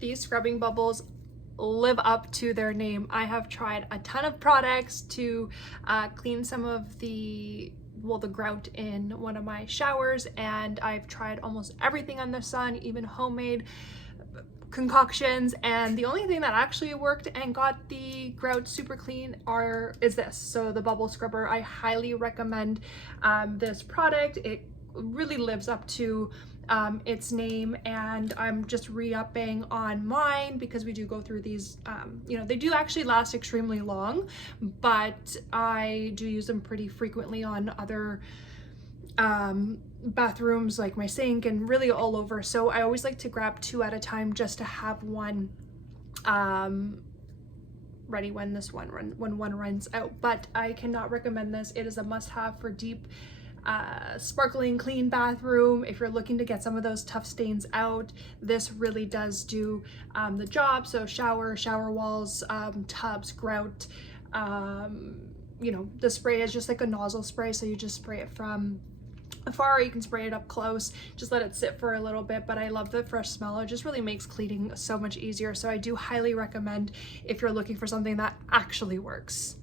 these scrubbing bubbles live up to their name. I have tried a ton of products to clean some of the grout in one of my showers, and I've tried almost everything on the sun, even homemade concoctions, and the only thing that actually worked and got the grout super clean is this. So the bubble scrubber, I highly recommend this product. It really lives up to its name, and I'm just re-upping on mine because we do go through these, you know, they do actually last extremely long, but I do use them pretty frequently on other bathrooms, like my sink and really all over. So I always like to grab 2 at a time just to have one ready when one runs out. But I cannot recommend this. It is a must-have for deep sparkling clean bathroom. If you're looking to get some of those tough stains out, this really does do the job. So shower walls, tubs, grout, you know, the spray is just like a nozzle spray, so you just spray it from afar, or you can spray it up close, just let it sit for a little bit. But I love the fresh smell. It just really makes cleaning so much easier. So I do highly recommend if you're looking for something that actually works.